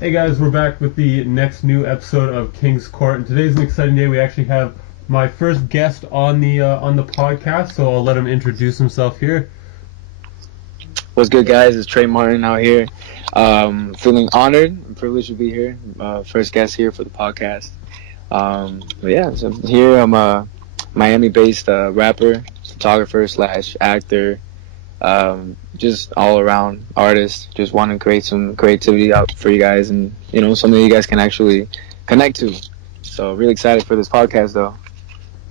Hey guys, we're back with the next new episode of King's Court, and today's an exciting day. We actually have my first guest on the podcast, so I'll let him introduce himself here. What's good, guys? It's Trey Martin out here. Feeling honored and privileged to be here. First guest here for the podcast. But yeah, so here I'm a Miami-based rapper, photographer slash actor, just all around artist. Just want to create some creativity out for you guys, and something you guys can actually connect to. So really excited for this podcast, though.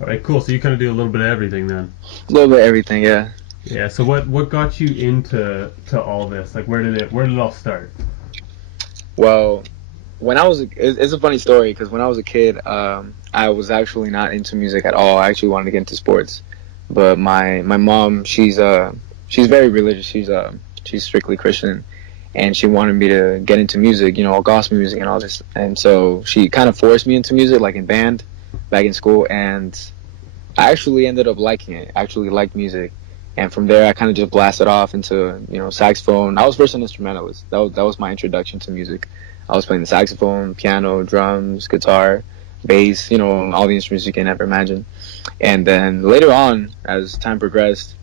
All right, cool. So you kind of do a little bit of everything then. A little bit of everything, yeah. Yeah. So what got you into all this? Like, where did it all start? Well, it's a funny story because when I was a kid, I was actually not into music at all. I actually wanted to get into sports, but my mom, she's very religious. She's strictly Christian, and she wanted me to get into music, gospel music and all this. And so she kind of forced me into music, like in band, back in school, and I actually ended up liking it. I actually liked music. And from there, I kind of just blasted off into, saxophone. I was first an instrumentalist. That was my introduction to music. I was playing the saxophone, piano, drums, guitar, bass, all the instruments you can ever imagine. And then later on, as time progressed,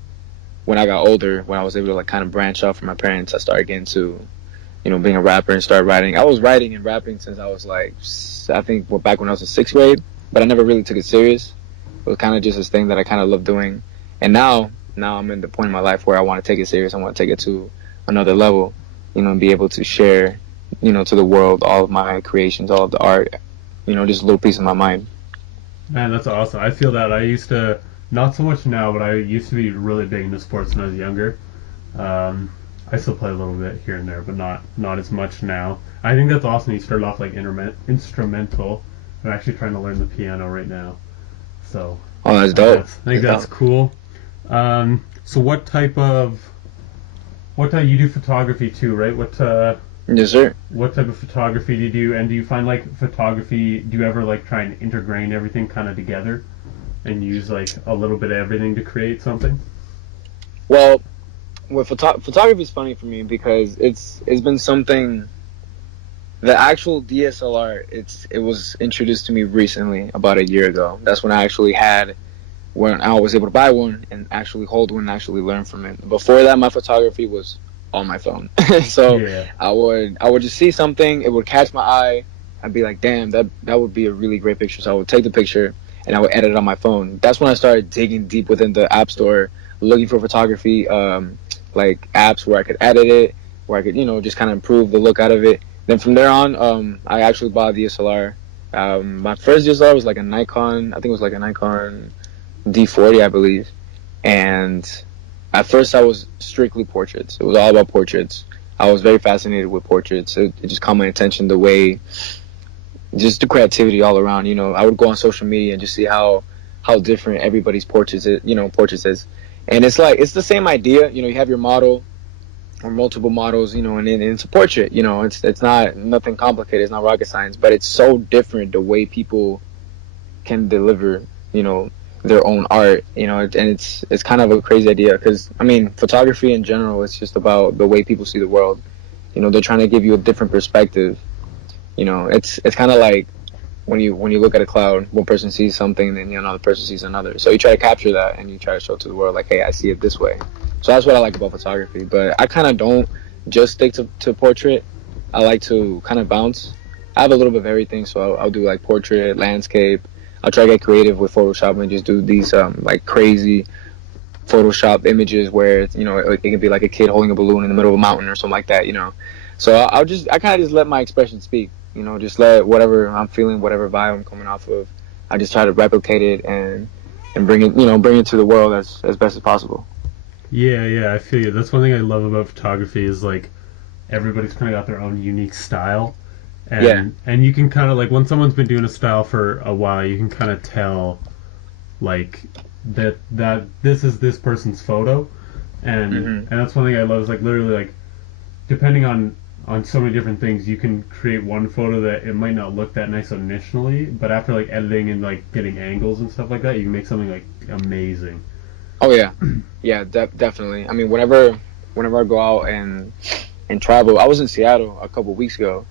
when I got older, when I was able to kind of branch off from my parents, I started getting to, being a rapper and started writing. I was writing and rapping since I was I think back when I was in sixth grade, but I never really took it serious. It was kind of just this thing that I kind of loved doing. And now I'm in the point in my life where I want to take it serious. I want to take it to another level, and be able to share, to the world all of my creations, all of the art, just a little piece of my mind. Man, that's awesome. I feel that. I used to, not so much now, but I used to be really big into sports when I was younger. I still play a little bit here and there, but not as much now. I think that's awesome. You started off like instrumental. I'm actually trying to learn the piano right now. So, Oh, that's dope. I think that's cool. So what type you do photography too, right? Yes, sir. What type of photography do you do? And do you find like photography, do you ever like try and integrate everything kind of together and use like a little bit of everything to create something? Well, with photography is funny for me because it's been something. The actual DSLR, it was introduced to me recently, about a year ago. That's when I was able to buy one and actually hold one and actually learn from it. Before that, my photography was on my phone. So Yeah. I would just see something, it would catch my eye. I'd be like, damn, that would be a really great picture. So I would take the picture and I would edit it on my phone. That's when I started digging deep within the app store, looking for photography, like apps where I could edit it, where I could, just kind of improve the look out of it. Then from there on, I actually bought a DSLR. My first DSLR was like a Nikon. I think it was like a Nikon D40, I believe. And at first, I was strictly portraits. It was all about portraits. I was very fascinated with portraits. It just caught my attention just the creativity all around. I would go on social media and just see how different everybody's portraits is. And it's the same idea. You have your model or multiple models, and it's a portrait. It's not nothing complicated. It's not rocket science, but it's so different the way people can deliver, their own art, and it's kind of a crazy idea because photography in general, it's just about the way people see the world. They're trying to give you a different perspective. It's kind of like when you look at a cloud, one person sees something and another person sees another. So you try to capture that and you try to show it to the world like, hey, I see it this way. So that's what I like about photography. But I kind of don't just stick to portrait. I like to kind of bounce. I have a little bit of everything, so I'll do like portrait, landscape. I'll try to get creative with Photoshop and just do these like crazy Photoshop images where it can be like a kid holding a balloon in the middle of a mountain or something like that. So I kind of just let my expression speak. Just let whatever I'm feeling, whatever vibe I'm coming off of, I just try to replicate it and bring it to the world as best as possible. Yeah, I feel you. That's one thing I love about photography is like everybody's kind of got their own unique style. Yeah. And you can kind of like when someone's been doing a style for a while, you can kind of tell like that this is this person's photo, and that's one thing I love is like literally like depending on so many different things, you can create one photo that it might not look that nice initially, but after like editing and like getting angles and stuff like that, you can make something like amazing. Oh yeah, yeah, definitely. Whenever I go out and travel, I was in Seattle a couple weeks ago,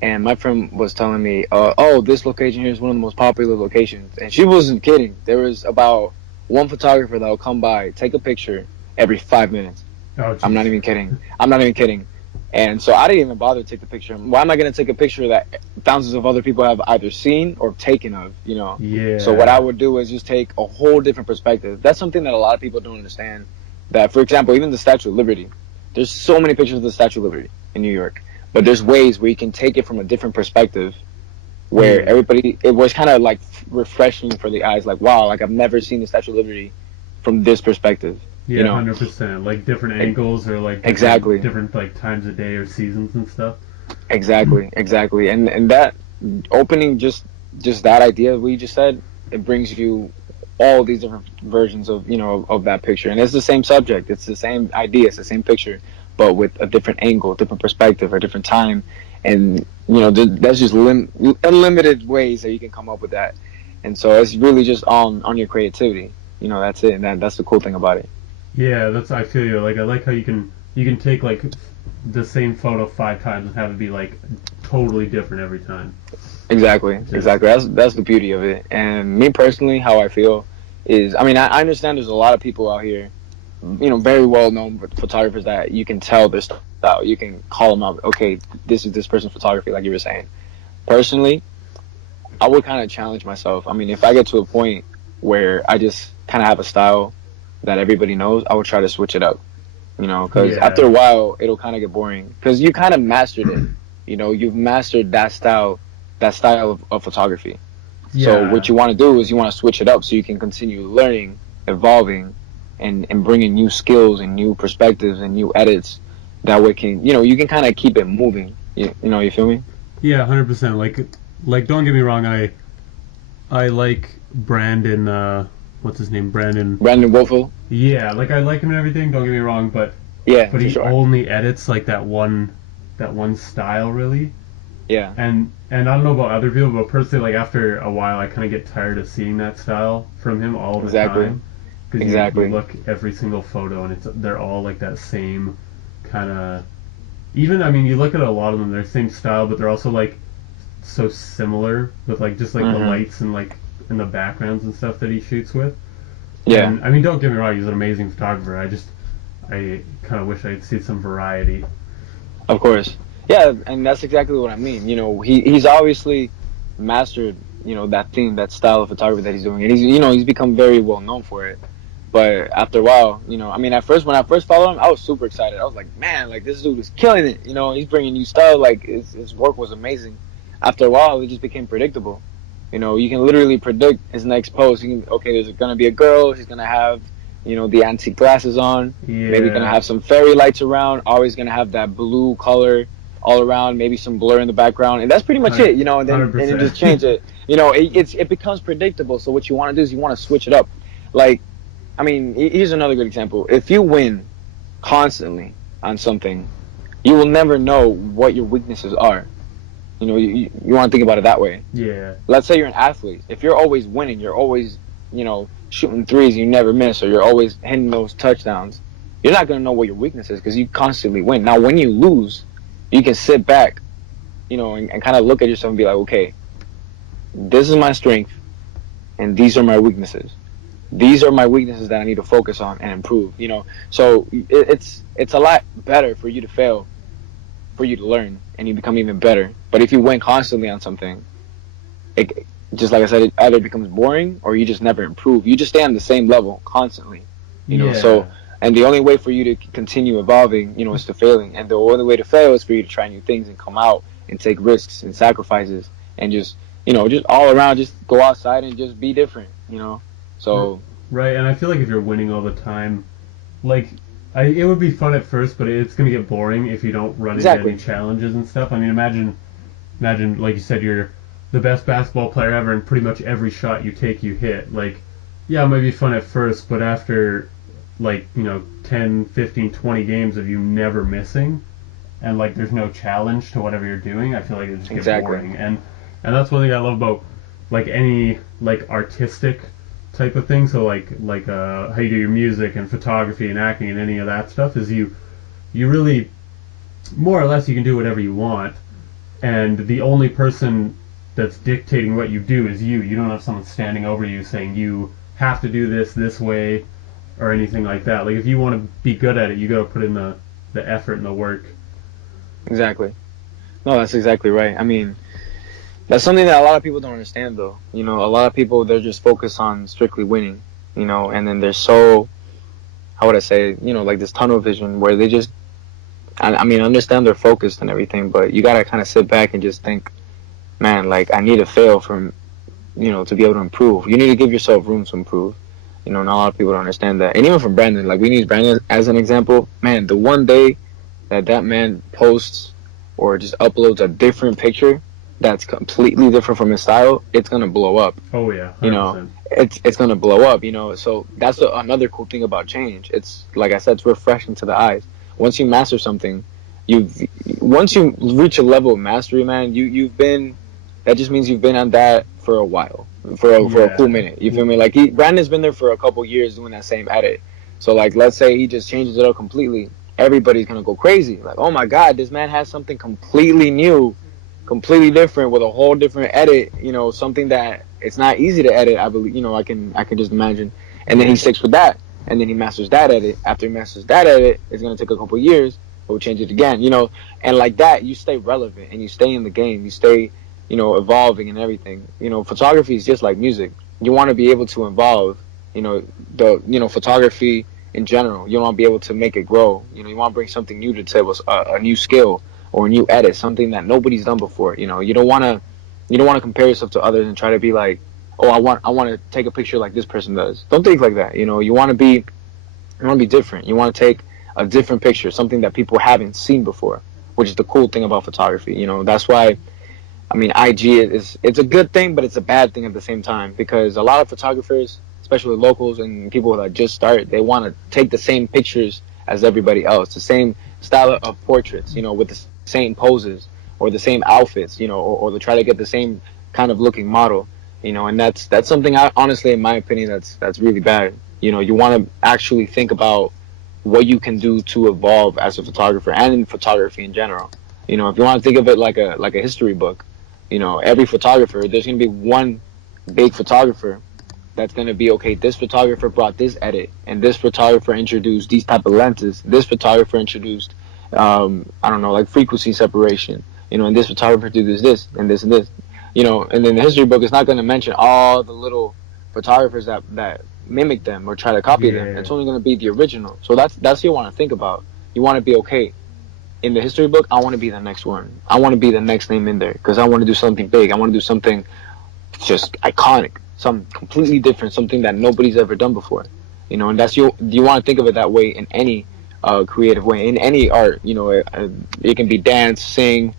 And my friend was telling me, oh, this location here is one of the most popular locations. And she wasn't kidding. There was about one photographer that will come by, take a picture every 5 minutes. Oh, I'm not jeez. even kidding. I'm not even kidding. And so I didn't even bother to take the picture. Why am I going to take a picture that thousands of other people have either seen or taken of, you know? So what I Yeah. would do is just take a whole different perspective. That's something that a lot of people don't understand. That, for example, even the Statue of Liberty, there's so many pictures of the Statue of Liberty in New York. But there's ways where you can take it from a different perspective where Yeah. everybody, it was kind of like refreshing for the eyes. Like, wow, like I've never seen the Statue of Liberty from this perspective, you Yeah, know? 100%. Like different E- angles or like Exactly. different like times of day or seasons and stuff. Exactly. And that opening just that idea we just said, it brings you all these different versions of, of that picture. And it's the same subject, it's the same idea, it's the same picture, but with a different angle, different perspective, or different time. And that's just unlimited ways that you can come up with that. And so it's really just on your creativity. That's it. And that's the cool thing about it. Yeah, that's I feel you. Like I like how you can take like the same photo 5 times and have it be like totally different every time. Just Exactly. That's the beauty of it. And me personally, how I feel is, I mean, I understand there's a lot of people out here, very well known photographers that you can tell their style. You can call them out. Okay, this is this person's photography, like you were saying. Personally, I would kind of challenge myself. I mean, if I get to a point where I just kind of have a style that everybody knows, I would try to switch it up. Because after yeah. a while, it'll kind of get boring. Because you kind of mastered it. You've mastered that style of photography. So what Yeah. you want to do is you want to switch it up so you can continue learning, evolving, and bringing new skills and new perspectives and new edits. That way, you can kind of keep it moving. You feel me? Yeah, 100%. Like don't get me wrong, I like Brandon what's his name? Brandon. Brandon Wolfel. Yeah, like I like him and everything, don't get me wrong, but Yeah, for he sure. only edits like that one style really. Yeah, And I don't know about other people, but personally, like after a while, I kind of get tired of seeing that style from him all the exactly, time. Because you exactly. look every single photo, and they're all like that same kind of. Even I mean, you look at a lot of them, they're the same style, but they're also like so similar with like just like the Hmm. lights and like in the backgrounds and stuff that he shoots with. Yeah, And I mean, don't get me wrong, he's an amazing photographer. I kind of wish I'd see some variety. of course. Yeah, and that's exactly what I mean. He's obviously mastered, that theme, that style of photography that he's doing, and he's become very well known for it. But after a while, I mean, at first when I first followed him, I was super excited. I was like, man, like this dude is killing it. He's bringing new style. Like his work was amazing. After a while, it just became predictable. You can literally predict his next post. Okay, there's gonna be a girl. She's gonna have, the antique glasses on. Maybe gonna Yeah, have some fairy lights around. Always gonna have that blue color all around. Maybe some blur in the background, and that's pretty much it. And then hundred just percent. change it. It becomes predictable. So what you want to do is you want to switch it up. Like, I mean, here's another good example. If you win constantly on something, you will never know what your weaknesses are. You want to think about it that way. Yeah, Let's say you're an athlete. If you're always winning, you're always, shooting threes, you never miss, or you're always hitting those touchdowns, you're not going to know what your weakness is because you constantly win. Now, when you lose, you can sit back, and kind of look at yourself and be like, okay, this is my strength, and these are my weaknesses. These are my weaknesses that I need to focus on and improve. So it's a lot better for you to fail, for you to learn, and you become even better. But if you win constantly on something, it, just like I said, it either becomes boring or you just never improve. You just stay on the same level constantly. So yeah. and the only way for you to continue evolving, is to failing. And the only way to fail is for you to try new things and come out and take risks and sacrifices and just all around, just go outside and just be different. R- So right, and I feel like if you're winning all the time, like it would be fun at first, but it's gonna get boring if you don't run into any exactly. challenges and stuff. I mean, imagine like you said, you're the best basketball player ever, and pretty much every shot you take, you hit. Like, yeah, it might be fun at first, but after like 10, 15, 20 games of you never missing, and like there's no challenge to whatever you're doing, I feel like it just get Exactly. boring. And that's one thing I love about like any like artistic type of thing. So how you do your music and photography and acting and any of that stuff is you really more or less you can do whatever you want, and the only person that's dictating what you do is you. You don't have someone standing over you saying you have to do this way or anything like that. Like if you want to be good at it, you got to put in the effort and the work. Exactly. No, that's exactly right. I mean, that's something that a lot of people don't understand, though. You know, a lot of people, they're just focused on strictly winning, you know, and then they're so, how would I say, you know, like this tunnel vision where they just, I mean, I understand they're focused and everything, but you got to kind of sit back and just think, man, like, I need to fail from, you know, to be able to improve. You need to give yourself room to improve. You know, not a lot of people don't understand that. And even for Brandon, like, we use Brandon as an example. Man, the one day that man posts or just uploads a different picture that's completely different from his style, it's gonna blow up. Oh yeah, 100%. You know, it's gonna blow up. You know, so that's another cool thing about change. It's like I said, it's refreshing to the eyes. Once you master something, once you reach a level of mastery, man, you've been. That just means you've been on that for a while, for a cool minute. You feel me? Like Brandon's been there for a couple years doing that same edit. So like, let's say he just changes it up completely. Everybody's gonna go crazy. Like, oh my god, this man has something completely new, completely different with a whole different edit. You know, something that it's not easy to edit. I believe. You know, I can just imagine. And then he sticks with that, and then he masters that edit. After he masters that edit, it's gonna take a couple years. We'll change it again. You know, and like that, you stay relevant and you stay in the game. You stay, you know, evolving and everything. You know, photography is just like music. You want to be able to evolve. You know, photography in general. You want to be able to make it grow. You know, you want to bring something new to the table, a new skill or a new edit, something that nobody's done before. You know, you don't want to compare yourself to others and try to be like, oh, I want to take a picture like this person does. Don't think like that. You know, you want to be different. You want to take a different picture, something that people haven't seen before, which is the cool thing about photography. You know, that's why. I mean, IG it's a good thing, but it's a bad thing at the same time because a lot of photographers, especially locals and people that just start, they want to take the same pictures as everybody else, the same style of portraits, you know, with the same poses or the same outfits, you know, or to try to get the same kind of looking model, you know, and that's something I honestly, in my opinion, that's really bad. You know, you want to actually think about what you can do to evolve as a photographer and in photography in general. You know, if you want to think of it like a history book, you know, every photographer, there's going to be one big photographer that's going to be, okay, this photographer brought this edit, and this photographer introduced these type of lenses. This photographer introduced, I don't know, like frequency separation, you know, and this photographer did this, and this, and this, you know, and then the history book is not going to mention all the little photographers that mimic them or try to copy them. It's only going to be the original. So that's what you want to think about. You want to be, okay, in the history book, I want to be the next one. I want to be the next name in there because I want to do something big. I want to do something just iconic, something completely different, something that nobody's ever done before. You know, and you want to think of it that way in any creative way, in any art. You know, it can be dance, singing,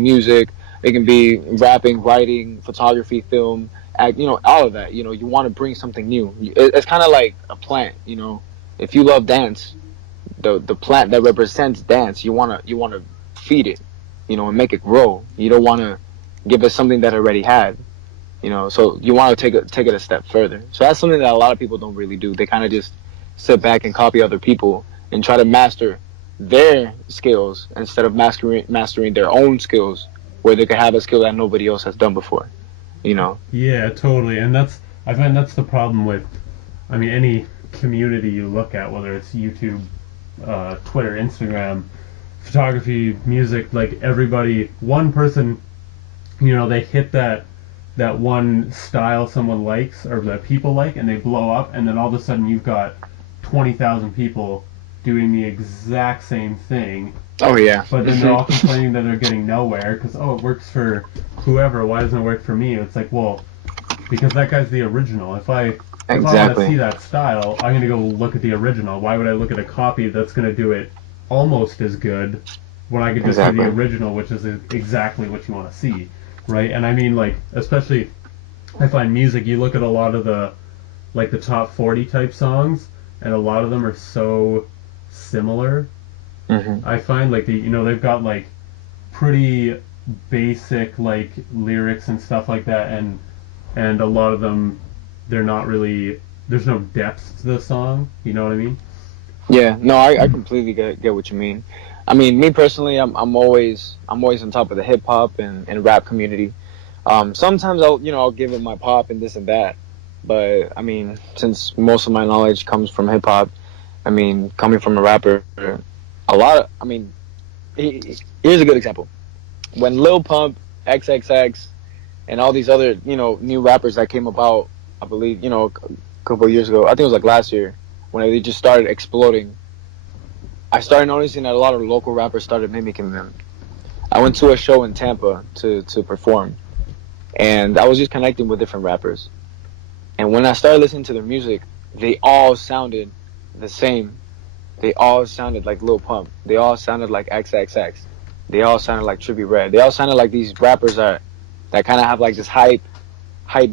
music. It can be rapping, writing, photography, film, act, you know, all of that. You know, you want to bring something new. It's kind of like a plant. You know, if you love dance, the plant that represents dance, you wanna feed it, you know, and make it grow. You don't want to give it something that it already had, you know. So you want to take it a step further. So that's something that a lot of people don't really do. They kind of just sit back and copy other people and try to master their skills instead of mastering their own skills, where they could have a skill that nobody else has done before, you know. Yeah, totally. And I find that's the problem with, I mean, any community you look at, whether it's YouTube, Twitter, Instagram, photography, music, like everybody, one person, you know, they hit that one style someone likes or that people like, and they blow up, and then all of a sudden you've got 20,000 people doing the exact same thing. Oh yeah. But then they're all complaining that they're getting nowhere because, oh, it works for whoever. Why doesn't it work for me? It's like, well, because that guy's the original. If I want to see that style, I'm going to go look at the original. Why would I look at a copy that's going to do it almost as good when I could just see the original, which is exactly what you want to see, right? And I mean, like, especially, I find music, you look at a lot of the top 40 type songs, and a lot of them are so similar. Mm-hmm. I find, like, they've got, like, pretty basic, like, lyrics and stuff like that, and a lot of them, they're not really, there's no depth to the song, you know what I mean? Yeah, no, I completely get what you mean. I mean, me personally, I'm always on top of the hip hop and rap community. Sometimes I'll give it my pop and this and that, but I mean, since most of my knowledge comes from hip hop, I mean, coming from a rapper, I mean, here's a good example. When Lil Pump, XXX, and all these other new rappers that came about, I believe a couple of years ago. I think it was like last year when they just started exploding. I started noticing that a lot of local rappers started mimicking them. I went to a show in Tampa to perform, and I was just connecting with different rappers. And when I started listening to their music, they all sounded the same. They all sounded like Lil Pump. They all sounded like XXX. They all sounded like Trippie Redd. They all sounded like these rappers that kind of have like this hype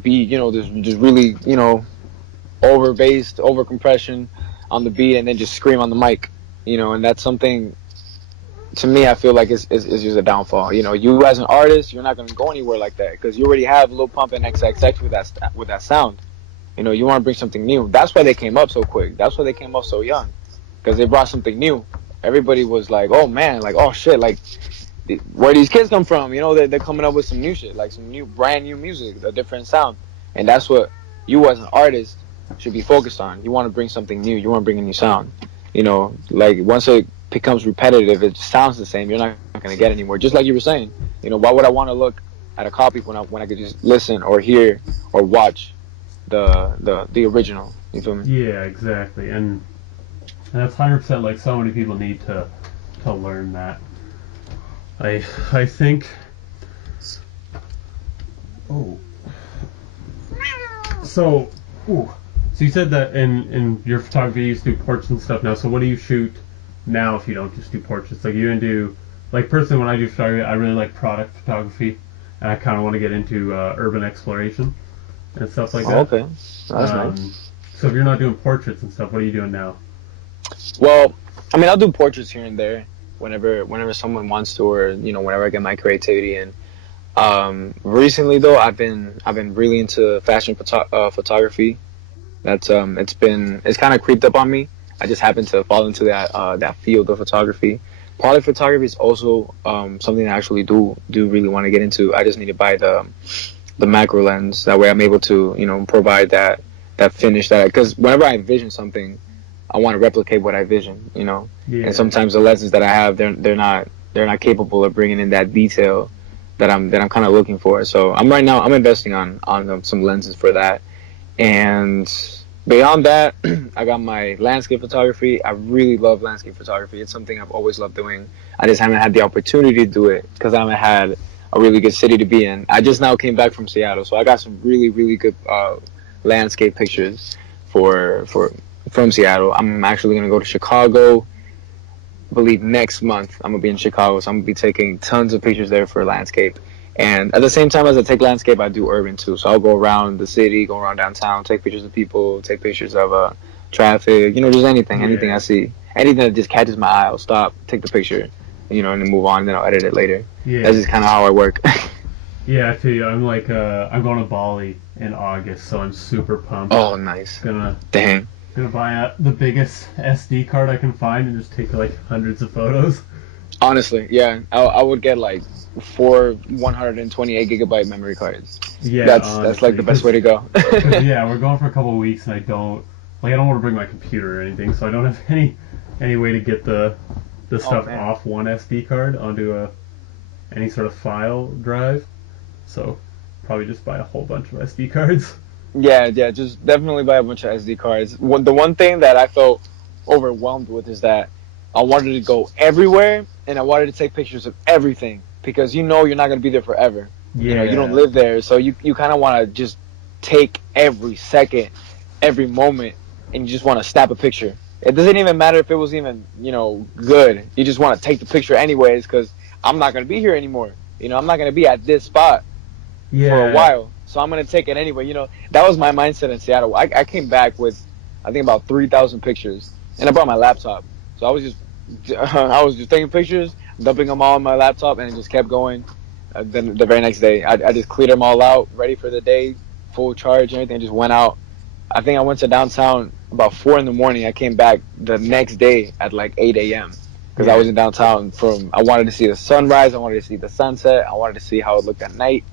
beat. This really over bass, over compression on the beat, and then just scream on the mic. And that's something to me. I feel like is just a downfall. You as an artist, you're not gonna go anywhere like that because you already have Lil Pump and XXX with that sound. You want to bring something new. That's why they came up so quick. That's why they came up so young, because they brought something new. Everybody was like, "Oh man, like oh shit, like where these kids come from?" They're coming up with some new shit, like some new, brand new music, a different sound, and that's what you as an artist should be focused on. You want to bring something new. You want to bring a new sound. Like once it becomes repetitive, it just sounds the same. You're not going to get anymore. Just like you were saying, why would I want to look at a copy when I could just listen or hear or watch the original? You feel me? Yeah, exactly, and that's 100% like so many people need to learn that. I think. Oh. So, ooh. So you said that in your photography you used to do portraits and stuff now. So what do you shoot now if you don't just do portraits? Like you do, like personally when I do photography, I really like product photography, and I kind of want to get into urban exploration and stuff like that. Oh, okay, that's nice. So if you're not doing portraits and stuff, what are you doing now? Well, I mean, I'll do portraits here and there whenever someone wants to, or whenever I get my creativity in. Recently though, I've been really into fashion photography. That's it's kind of creeped up on me. I just happen to fall into that field of photography. Product photography is also something I actually do really want to get into. I just need to buy the macro lens. That way, I'm able to provide that finish, that because whenever I envision something, I want to replicate what I vision. Yeah. And sometimes the lenses that I have, they're not capable of bringing in that detail that I'm kind of looking for. So I'm investing on some lenses for that. And beyond that, I got my landscape photography. I really love landscape photography. It's something I've always loved doing. I just haven't had the opportunity to do it because I haven't had a really good city to be in. I just now came back from Seattle, so I got some really, really good landscape pictures from Seattle. I'm actually going to go to Chicago, I believe next month. I'm going to be in Chicago, so I'm going to be taking tons of pictures there for landscape. And at the same time as I take landscape, I do urban too. So I'll go around the city, go around downtown, take pictures of people, take pictures of traffic, just anything I see. Anything that just catches my eye, I'll stop, take the picture, and then move on, and then I'll edit it later. Yeah. That's just kind of how I work. Yeah, I feel you. I'm like, I'm going to Bali in August, so I'm super pumped. Oh, nice. Gonna buy the biggest SD card I can find and just take like hundreds of photos. Honestly, yeah, I would get like 4 128 gigabyte memory cards. Yeah, that's like the best way to go. Yeah, we're going for a couple of weeks, and I don't want to bring my computer or anything, so I don't have any way to get the stuff off one SD card onto any sort of file drive. So probably just buy a whole bunch of SD cards. Yeah, just definitely buy a bunch of SD cards. The one thing that I felt overwhelmed with is that I wanted to go everywhere, and I wanted to take pictures of everything because you're not going to be there forever. Yeah. You don't live there, so you kind of want to just take every second, every moment, and you just want to snap a picture. It doesn't even matter if it was even good. You just want to take the picture anyways because I'm not going to be here anymore. I'm not going to be at this spot for a while, so I'm going to take it anyway. That was my mindset in Seattle. I came back with I think about 3,000 pictures, and I brought my laptop. So I was just taking pictures, dumping them all on my laptop, and it just kept going. Then the very next day, I just cleared them all out, ready for the day, full charge, and everything. Just went out. I think I went to downtown about 4 in the morning. I came back the next day at like 8 a.m. because I was in downtown. I wanted to see the sunrise, I wanted to see the sunset, I wanted to see how it looked at night,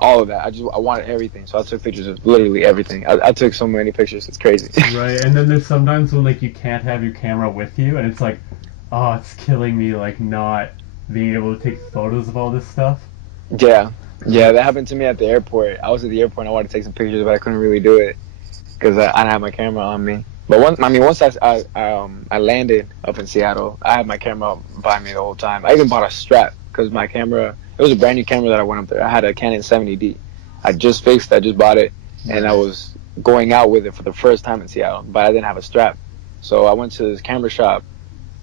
all of that. I wanted everything, so I took pictures of literally everything. I took so many pictures, it's crazy. Right, and then there's sometimes when like you can't have your camera with you, and it's like, oh, it's killing me, like not being able to take photos of all this stuff. Yeah, that happened to me at the airport. I was at the airport and I wanted to take some pictures, but I couldn't really do it because I didn't have my camera on me. But once I landed up in Seattle, I had my camera by me the whole time. I even bought a strap because my camera, it was a brand new camera that I went up there. I had a Canon 70D. I just bought it, and I was going out with it for the first time in Seattle, but I didn't have a strap. So I went to this camera shop,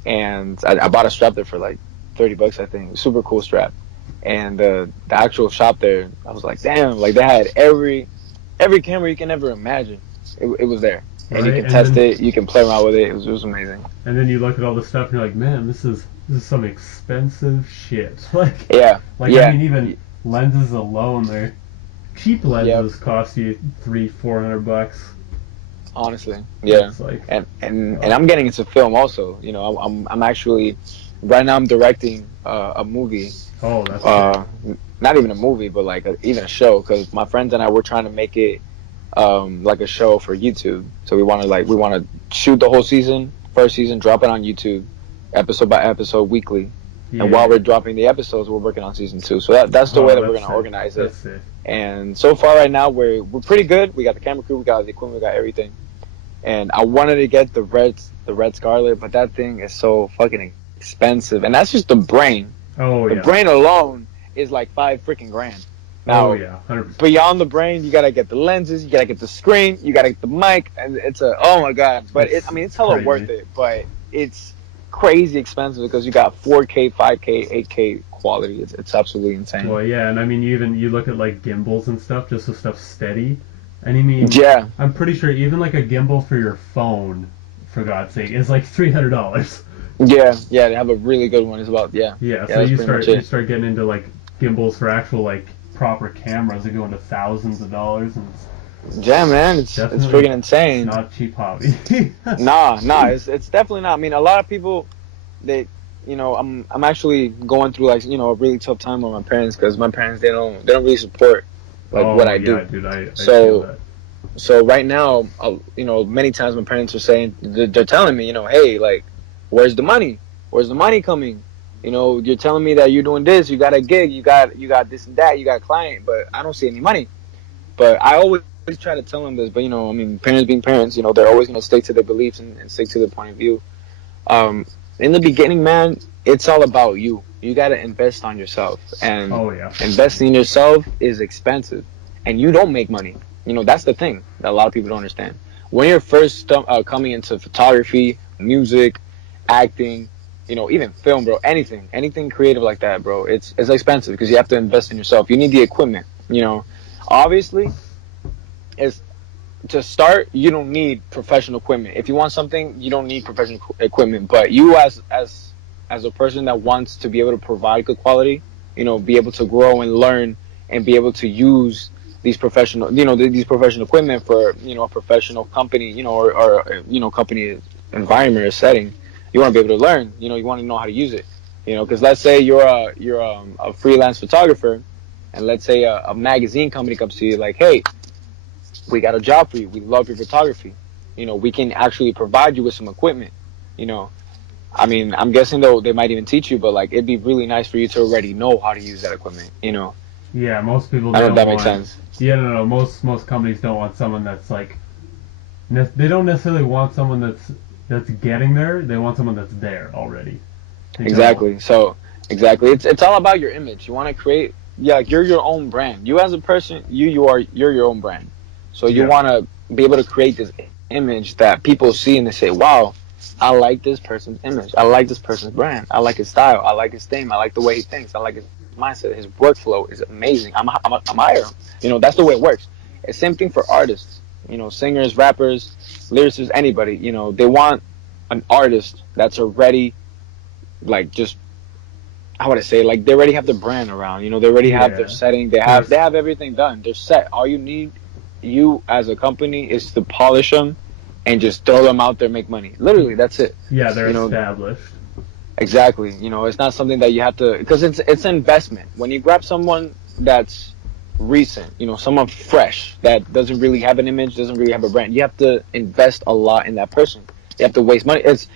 and I bought a strap there for like $30, I think. Super cool strap. And the actual shop there, I was like, damn, like they had every camera you can ever imagine. It was there. And you can test it, you can play around with it. It was amazing. And then you look at all this stuff and you're like, man, this is some expensive shit. I mean, even lenses alone, they're cheap lenses cost you $300-400. Honestly, yeah. Like, and I'm getting into film also. You know, I'm actually right now I'm directing a movie. Oh, that's cool. Not even a movie, but like even a show, because my friends and I were trying to make it like a show for YouTube. So we want to shoot the whole season, first season, drop it on YouTube, episode by episode, weekly. Yeah. And while we're dropping the episodes, we're working on season 2. So that's the way that we're gonna organize it. And so far, right now, we're pretty good. We got the camera crew, we got the equipment, we got everything. And I wanted to get the Red Scarlet, but that thing is so fucking expensive, and that's just the brain. Oh yeah. The brain alone is like $5,000. Now, 100%. Beyond the brain, you gotta get the lenses, you gotta get the screen, you gotta get the mic, and it's oh my god. But it's hella worth it. But it's crazy expensive because you got 4K, 5K, 8K quality. It's absolutely insane. Well, yeah, and I mean, you look at like gimbals and stuff, just so stuff's steady. And I mean, I'm pretty sure even like a gimbal for your phone, for God's sake, is like $300. Yeah, they have a really good one. It's about so you start getting into like gimbals for actual like proper cameras that go into thousands of dollars, and man, it's freaking insane. It's not a cheap hobby. nah, it's definitely not. I mean, a lot of people, I'm actually going through like a really tough time with my parents, because my parents they don't really support what I do. Dude, I feel that. So right now, many times my parents are saying, they're telling me, hey, like, where's the money? Where's the money coming? You're telling me that you're doing this, you got a gig, you got this and that, you got a client, but I don't see any money. But I always try to tell them this, but I mean, parents being parents, they're always going to stick to their beliefs and stick to their point of view. In the beginning, man, it's all about you. You got to invest on yourself, and investing in yourself is expensive, and you don't make money. That's the thing that a lot of people don't understand. When you're first coming into photography, music, acting, even film, bro, anything creative like that, bro, it's expensive because you have to invest in yourself. You need the equipment. Obviously, to start, you don't need professional equipment. If you want something, you don't need professional equipment. But you, as a person that wants to be able to provide good quality, be able to grow and learn and be able to use these professional equipment for a professional company, or company environment or setting, you want to be able to learn. You want to know how to use it. Because let's say you're a freelance photographer, and let's say a magazine company comes to you like, hey, we got a job for you. We love your photography. We can actually provide you with some equipment. I mean, I'm guessing though they might even teach you, but like it'd be really nice for you to already know how to use that equipment. Yeah, most people don't. I don't know if that makes sense. Yeah, no. Most companies don't want someone that's like. They don't necessarily want someone that's getting there. They want someone that's there already. Exactly. So exactly, it's all about your image. You want to create. Yeah, you're your own brand. You as a person, you're your own brand. So you want to be able to create this image that people see and they say, "Wow, I like this person's image. I like this person's brand. I like his style. I like his theme. I like the way he thinks. I like his mindset. His workflow is amazing. I'm hire him." That's the way it works. It's same thing for artists. Singers, rappers, lyricists, anybody. They want an artist that's already, like, just, how would I say, like, they already have the brand around. They already have their setting. They have everything done. They're set. All you need, you as a company, is to polish them and just throw them out there, make money. Literally, that's it. Yeah, they're established. Exactly. It's not something that you have to, because it's an investment. When you grab someone that's recent, someone fresh that doesn't really have an image, doesn't really have a brand, you have to invest a lot in that person. You have to waste money. It's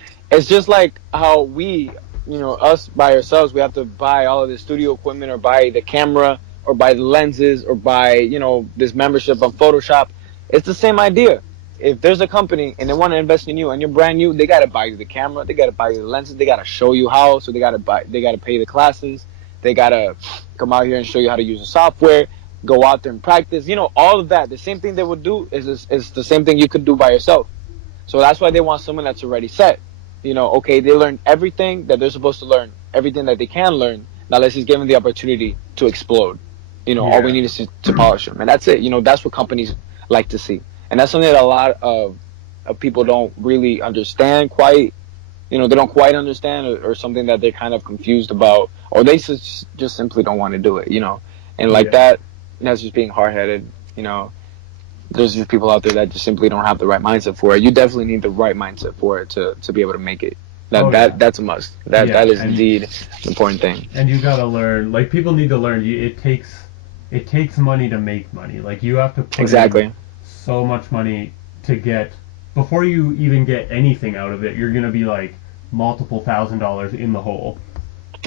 just like how we, us by ourselves, we have to buy all of the studio equipment or buy the camera or buy the lenses or buy, this membership on Photoshop. It's the same idea. If there's a company and they want to invest in you and you're brand new, they gotta buy you the camera, they gotta buy you the lenses, they gotta show you how, so they gotta pay the classes, they gotta come out here and show you how to use the software, go out there and practice, all of that. The same thing they would do is the same thing you could do by yourself. So that's why they want someone that's already set. Okay, they learned everything that they're supposed to learn, everything that they can learn. Now let's just give them the opportunity to explode. All we Yeah. need is to polish them, and that's it. That's what companies like to see, and that's something that a lot of people don't really understand quite. They don't quite understand, or something that they're kind of confused about, or they just simply don't want to do it. And like Yeah. that's just being hard headed. There's just people out there that just simply don't have the right mindset for it. You definitely need the right mindset for it to be able to make it. Oh yeah. That's a must. That Yeah. is indeed an important thing. And you gotta learn. Like people need to learn. It takes money to make money. Like you have to put in Exactly. so much money to get before you even get anything out of it. You're gonna be like multiple $1,000s in the hole. I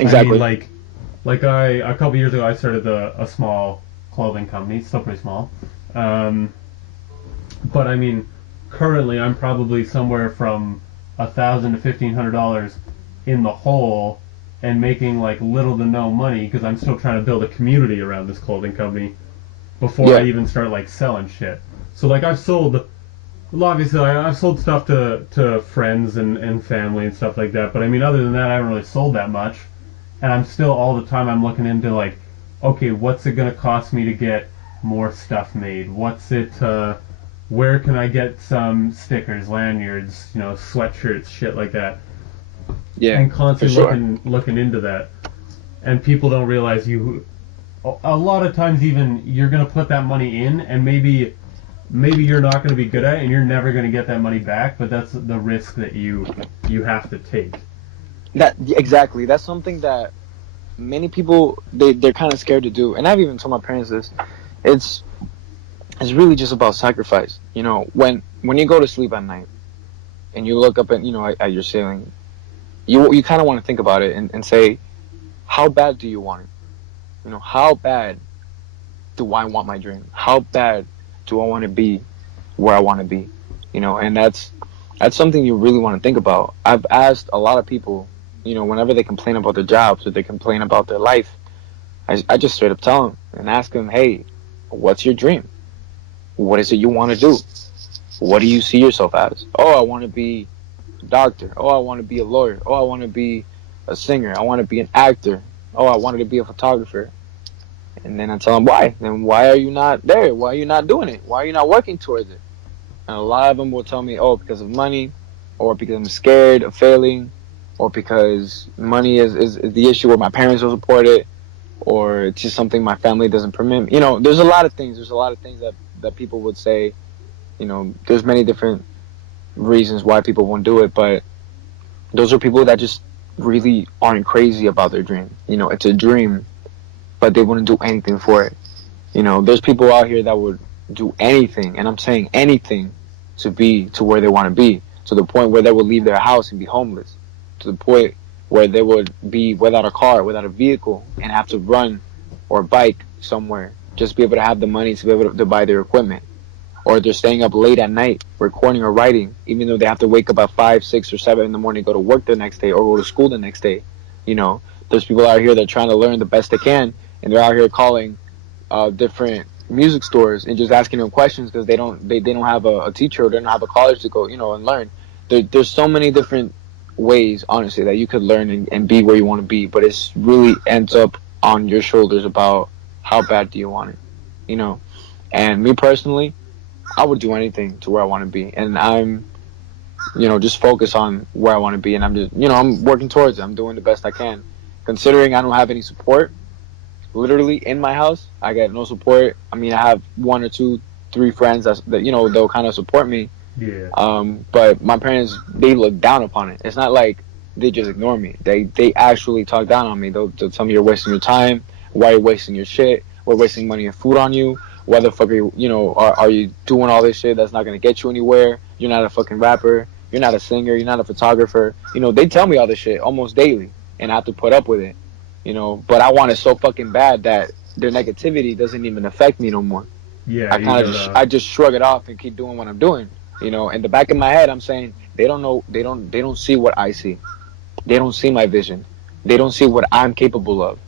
mean, Exactly. like a couple years ago, I started a small clothing company. It's still pretty small, but I mean, currently I'm probably somewhere from $1,000 to $1,500 in the hole, and making like little to no money because I'm still trying to build a community around this clothing company before I Yeah. even start like selling shit. So like well, obviously I've sold stuff to friends and family and stuff like that. But I mean, other than that, I haven't really sold that much. And I'm still all the time I'm looking into like, okay, what's it gonna cost me to get more stuff made? Where can I get some stickers, lanyards, sweatshirts, shit like that? Yeah. And For constantly sure. looking into that. And people don't realize a lot of times even you're gonna put that money in, and maybe you're not gonna be good at it, and you're never gonna get that money back. But that's the risk that you have to take. Exactly. That's something that many people they're kind of scared to do, and I've even told my parents this. It's it's really just about sacrifice. When you go to sleep at night and you look up at your ceiling, you kind of want to think about it and say, how bad do you want it? How bad do I want my dream? How bad do I want to be where I want to be? And that's something you really want to think about. I've asked a lot of people, whenever they complain about their jobs or they complain about their life, I just straight up tell them and ask them, hey, what's your dream? What is it you want to do? What do you see yourself as? Oh, I want to be a doctor. Oh, I want to be a lawyer. Oh, I want to be a singer. I want to be an actor. Oh, I wanted to be a photographer. And then I tell them why. Then why are you not there? Why are you not doing it? Why are you not working towards it? And a lot of them will tell me, oh, because of money, or because I'm scared of failing, or because money is the issue where my parents don't support it, or it's just something my family doesn't permit. There's a lot of things. There's a lot of things that people would say. There's many different reasons why people won't do it, but those are people that just really aren't crazy about their dream. It's a dream, but they wouldn't do anything for it. There's people out here that would do anything, and I'm saying anything, to be to where they want to be, to the point where they would leave their house and be homeless, to the point where they would be without a car, without a vehicle, and have to run or bike somewhere just to be able to have the money to be able to buy their equipment. Or they're staying up late at night recording or writing, even though they have to wake up at 5, 6, or 7 in the morning, go to work the next day or go to school the next day. There's people out here that are trying to learn the best they can, and they're out here calling different music stores and just asking them questions because they don't have a teacher, or they don't have a college to go and learn. There's so many different ways, honestly, that you could learn and be where you want to be, but it's really ends up on your shoulders about how bad do you want it. you know and me personally, I would do anything to where I want to be, and I'm just focus on where I want to be, and I'm just I'm working towards it. I'm doing the best I can, considering I don't have any support. Literally in my house, I get no support. I mean, I have one or two, three friends that they'll kind of support me. Yeah. But my parents, they look down upon it. It's not like they just ignore me. They actually talk down on me. They'll tell me you're wasting your time. Why are you wasting your shit? We're wasting money and food on you. Why the fuck are are you doing all this shit that's not gonna get you anywhere? You're not a fucking rapper. You're not a singer. You're not a photographer. They tell me all this shit almost daily, and I have to put up with it. But I want it so fucking bad that their negativity doesn't even affect me no more. Yeah, I just shrug it off and keep doing what I'm doing. In the back of my head, I'm saying they don't know. They don't see what I see. They don't see my vision. They don't see what I'm capable of.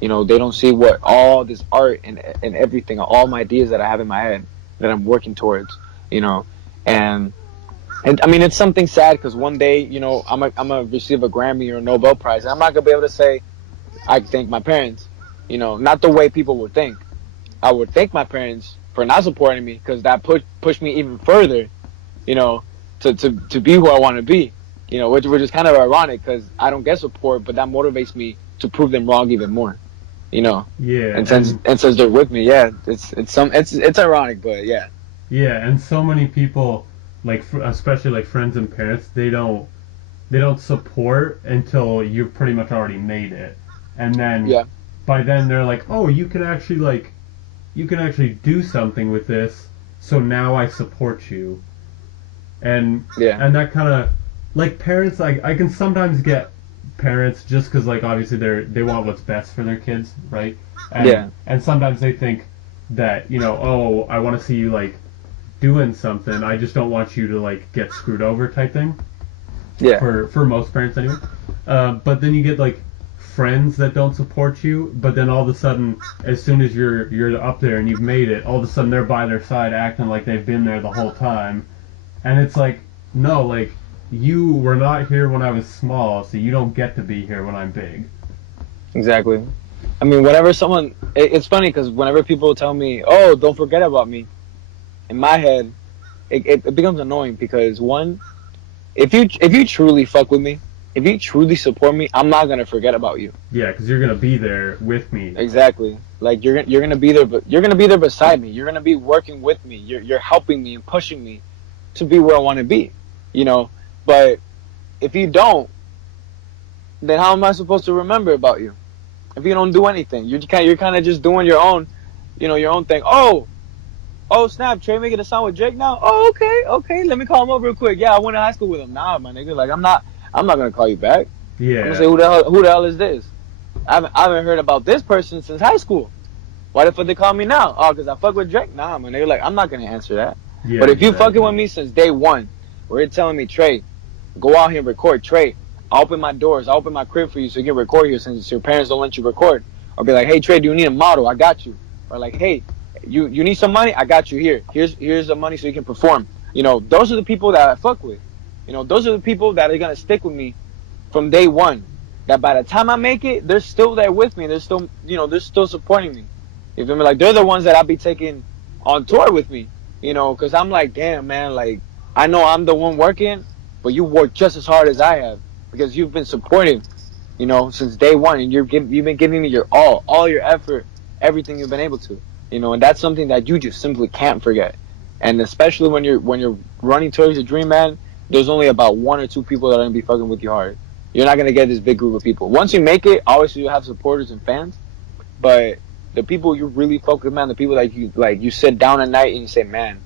They don't see what all this art and everything, all my ideas that I have in my head that I'm working towards. And I mean, it's something sad because one day, I'm gonna receive a Grammy or a Nobel Prize, and I'm not gonna be able to say I thank my parents. Not the way people would think. I would thank my parents for not supporting me because that pushed me even further, to be who I want to be, which is kind of ironic because I don't get support, but that motivates me to prove them wrong even more, Yeah. And since they're with me, yeah, it's ironic, but yeah. Yeah, and so many people, like especially like friends and parents, they don't support until you've pretty much already made it, and then by then they're like, oh, you can actually do something with this, so now I support you. And that kind of, like, parents, I can sometimes get parents just because, like, obviously they want what's best for their kids, right? And sometimes they think that, oh, I want to see you, like, doing something, I just don't want you to, like, get screwed over type thing. Yeah. For most parents anyway. But then you get, like, friends that don't support you, but then all of a sudden, as soon as you're up there and you've made it, all of a sudden they're by their side acting like they've been there the whole time. And it's like, no, like, you were not here when I was small, so you don't get to be here when I'm big. Exactly. I mean, whenever it's funny because whenever people tell me, oh, don't forget about me, in my head, it becomes annoying because, one, if you truly fuck with me, if you truly support me, I'm not gonna forget about you. Yeah, because you're gonna be there with me. Exactly. Like you're gonna be there, but you're gonna be there beside me. You're gonna be working with me. You're helping me and pushing me to be where I want to be. But if you don't, then how am I supposed to remember about you? If you don't do anything, you're kind of just doing your own, your own thing. Oh snap! Trey making a song with Drake now. Oh okay. Let me call him up real quick. Yeah, I went to high school with him. Nah, my nigga. Like I'm not gonna call you back. Yeah. I'm gonna say who the hell is this? I haven't heard about this person since high school. Why the fuck they call me now? Oh, cause I fuck with Drake. Nah, my nigga. Like I'm not gonna answer that. Yeah, but if you fucking with me since day one, where you're telling me, Trey, go out here and record. Trey, I'll open my doors. I'll open my crib for you so you can record here since your parents don't let you record. Or be like, hey Trey, do you need a model? I got you. Or like, hey, you need some money? I got you here. Here's the money so you can perform. Those are the people that I fuck with. Those are the people that are gonna stick with me from day one. That by the time I make it, they're still there with me. They're still, they're still supporting me. You feel me? Like they're the ones that I'll be taking on tour with me. Because I'm like, damn, man. Like I know I'm the one working, but you work just as hard as I have because you've been supporting, since day one, and you've been giving me your all your effort, everything you've been able to. And that's something that you just simply can't forget. And especially when you're running towards your dream, man, there's only about one or two people that are gonna be fucking with you hard. You're not gonna get this big group of people. Once you make it, obviously you have supporters and fans, but the people you really focus with, man, the people that you sit down at night and you say, man,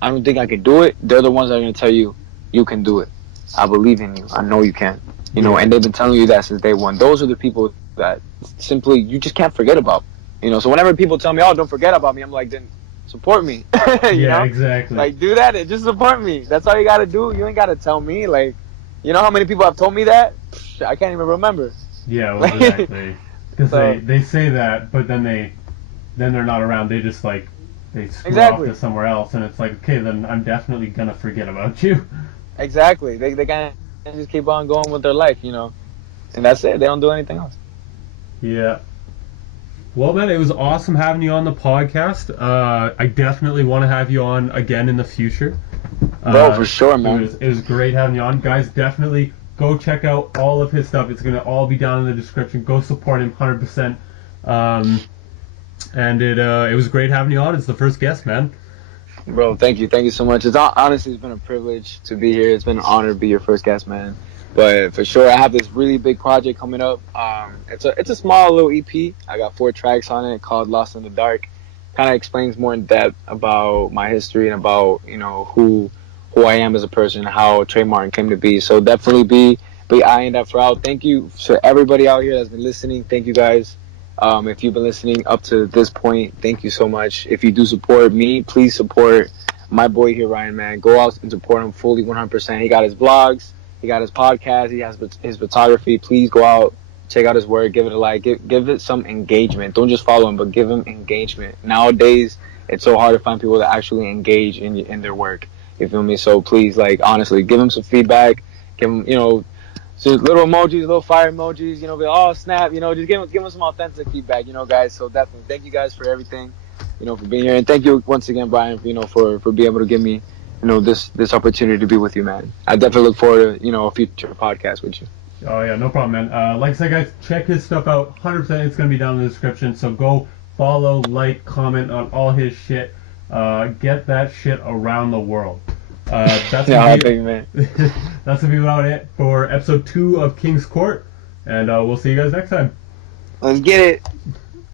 I don't think I can do it. They're the ones that are gonna tell you, you can do it. I believe in you. I know you can. And they've been telling you that since day one. Those are the people that simply you just can't forget about. So whenever people tell me, oh, don't forget about me, I'm like, then support me. Yeah, exactly. Like, do that and just support me. That's all you gotta do. You ain't gotta tell me. Like, how many people have told me that? I can't even remember. Yeah, well, exactly. Because they say that, but then they're not around. They just like they screw off to somewhere else, and it's like, okay, then I'm definitely gonna forget about you. Exactly. They kind of just keep on going with their life, and that's it. They don't do anything else. Yeah. Well, man, it was awesome having you on the podcast. I definitely want to have you on again in the future. Bro, for sure, man. It was great having you on. Guys, definitely go check out all of his stuff. It's going to all be down in the description. Go support him 100%. And it was great having you on. It's the first guest, man. Bro, thank you. Thank you so much. Honestly, it's been a privilege to be here. It's been an honor to be your first guest, man. But for sure, I have this really big project coming up. It's a small little EP. I got 4 tracks on it called Lost in the Dark. Kind of explains more in depth about my history and about who I am as a person, how Trey Martin came to be. So definitely be eyeing that for out. Thank you to everybody out here that's been listening. Thank you guys. If you've been listening up to this point, thank you so much. If you do support me, please support my boy here, Ryan, man. Go out and support him fully 100%. He got his vlogs. He got his podcast. He has his photography. Please go out, check out his work, give it a like, give it some engagement. Don't just follow him, but give him engagement. Nowadays, it's so hard to find people that actually engage in their work. You feel me? So please, like, honestly, give him some feedback. Give him, just little emojis, little fire emojis. Be oh snap. Just give him some authentic feedback. Guys. So definitely, thank you guys for everything. For being here, and thank you once again, Brian. For being able to give me this opportunity to be with you, man. I definitely look forward to a future podcast with you. Oh yeah, no problem, man. Like I said, guys, check his stuff out. 100%, it's gonna be down in the description. So go follow, like, comment on all his shit. Get that shit around the world. That's gonna be about it for episode 2 of King's Court, and we'll see you guys next time. Let's get it.